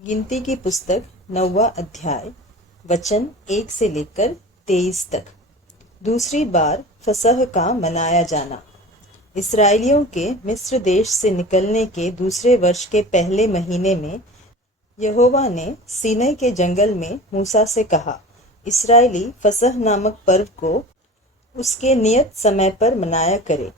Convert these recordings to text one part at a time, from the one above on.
गिनती की पुस्तक 9वां अध्याय वचन 1 से लेकर 23 तक। दूसरी बार फसह का मनाया जाना। इसराइलियों के मिस्र देश से निकलने के दूसरे वर्ष के पहले महीने में यहोवा ने सीनै के जंगल में मूसा से कहा, इसराइली फसह नामक पर्व को उसके नियत समय पर मनाया करे,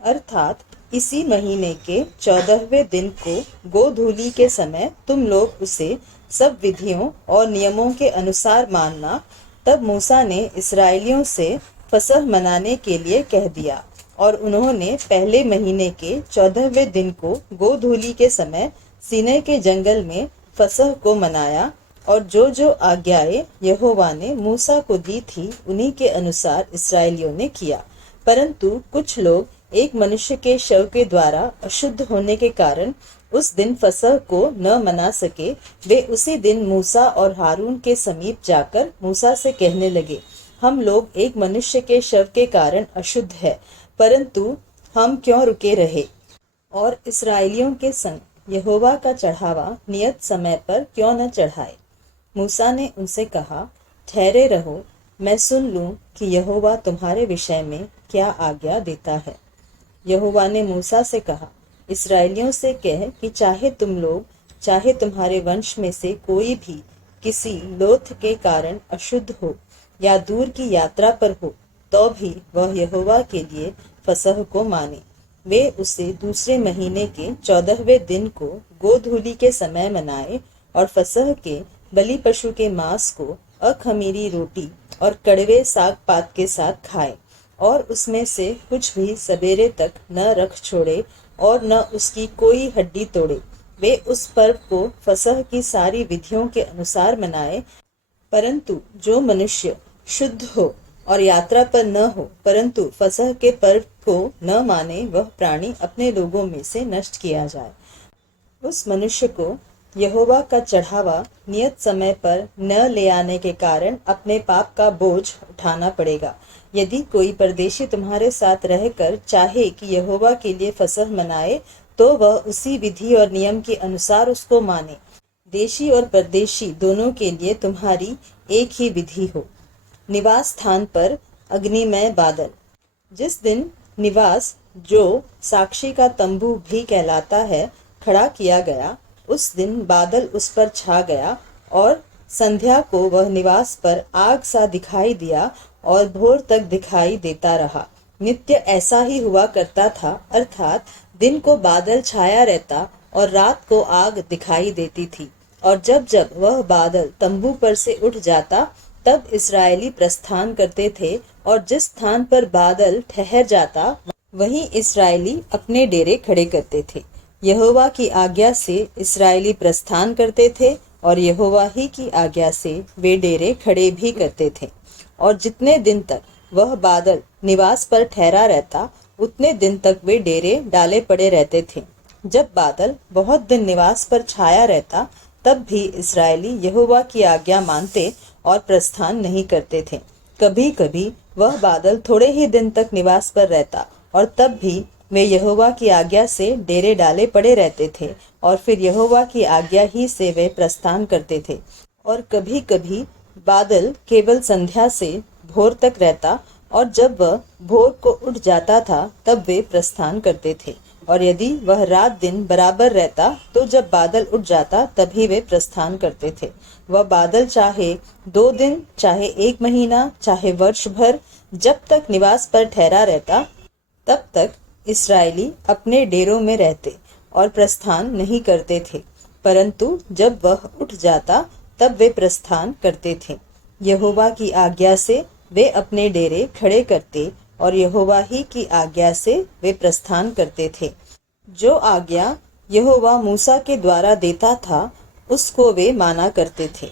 अर्थात इसी महीने के 14वें दिन को गोधूली के समय तुम लोग उसे सब विधियों और नियमों के अनुसार मानना। तब मूसा ने इसराइलियों से फसह मनाने के लिए कह दिया और उन्होंने पहले महीने के 14वें दिन को गोधूली के समय सीनै के जंगल में फसह को मनाया और जो आज्ञाएं यहोवा ने मूसा को दी थी उन्हीं के अनुसार इसराइलियों ने किया। परंतु कुछ लोग एक मनुष्य के शव के द्वारा अशुद्ध होने के कारण उस दिन फसह को न मना सके। वे उसी दिन मूसा और हारून के समीप जाकर मूसा से कहने लगे, हम लोग एक मनुष्य के शव के कारण अशुद्ध है, परंतु हम क्यों रुके रहे और इसराइलियों के संग यहोवा का चढ़ावा नियत समय पर क्यों न चढ़ाए। मूसा ने उनसे कहा, ठहरे रहो, मैं सुन लूं कि यहोवा तुम्हारे विषय में क्या आज्ञा देता है। यहोवा ने मूसा से कहा, इसराइलियों से कह कि चाहे तुम लोग चाहे तुम्हारे वंश में से कोई भी किसी लोथ के कारण अशुद्ध हो या दूर की यात्रा पर हो, तो भी वह यहोवा के लिए फसह को माने। वे उसे दूसरे महीने के 14वें दिन को गोधूली के समय मनाए और फसह के बलि पशु के मांस को अखमीरी रोटी और कड़वे साग पात के साथ खाए और उसमें से कुछ भी सवेरे तक न रख छोड़े और न उसकी कोई हड्डी तोड़े। वे उस पर्व को फसह की सारी विधियों के अनुसार मनाए। परंतु जो मनुष्य शुद्ध हो और यात्रा पर न हो परंतु फसह के पर्व को न माने, वह प्राणी अपने लोगों में से नष्ट किया जाए। उस मनुष्य को यहोवा का चढ़ावा नियत समय पर न ले आने के कारण अपने पाप का बोझ उठाना पड़ेगा। यदि कोई परदेशी तुम्हारे साथ रहकर चाहे कि यहोवा के लिए फसह मनाए, तो वह उसी विधि और नियम के अनुसार उसको माने। देशी और परदेशी दोनों के लिए तुम्हारी एक ही विधि हो। निवास स्थान पर अग्निमय बादल। जिस दिन निवास, जो साक्षी का तंबू भी कहलाता है, खड़ा किया गया, उस दिन बादल उस पर छा गया और संध्या को वह निवास पर आग सा दिखाई दिया और भोर तक दिखाई देता रहा। नित्य ऐसा ही हुआ करता था, अर्थात दिन को बादल छाया रहता और रात को आग दिखाई देती थी। और जब जब वह बादल तंबू पर से उठ जाता, तब इसराइली प्रस्थान करते थे और जिस स्थान पर बादल ठहर जाता वहीं इसराइली अपने डेरे खड़े करते थे। यहोवा की आज्ञा से इसराइली प्रस्थान करते थे और यहोवा ही की आज्ञा से वे डेरे खड़े भी करते थे। और जितने दिन तक वह बादल निवास पर ठहरा रहता, उतने दिन तक वे डेरे डाले पड़े रहते थे। जब बादल बहुत दिन निवास पर छाया रहता, तब भी इसराइली यहोवा की आज्ञा मानते और प्रस्थान नहीं करते थे। कभी कभी वह बादल थोड़े ही दिन तक निवास पर रहता और तब भी वे यहोवा की आज्ञा से डेरे डाले पड़े रहते थे और फिर यहोवा की आज्ञा ही से वे प्रस्थान करते थे। और कभी कभी बादल केवल संध्या से भोर तक रहता और जब वह भोर को उठ जाता था तब वे प्रस्थान करते थे। और यदि वह रात दिन बराबर रहता तो जब बादल उठ जाता तभी वे प्रस्थान करते थे। वह बादल चाहे 2 दिन, चाहे 1 महीना, चाहे वर्ष भर, जब तक निवास पर ठहरा रहता, तब तक इसराइली अपने डेरों में रहते और प्रस्थान नहीं करते थे। परंतु जब वह उठ जाता तब वे प्रस्थान करते थे। यहोवा की आज्ञा से वे अपने डेरे खड़े करते और यहोवा ही की आज्ञा से वे प्रस्थान करते थे। जो आज्ञा यहोवा मूसा के द्वारा देता था, उसको वे माना करते थे।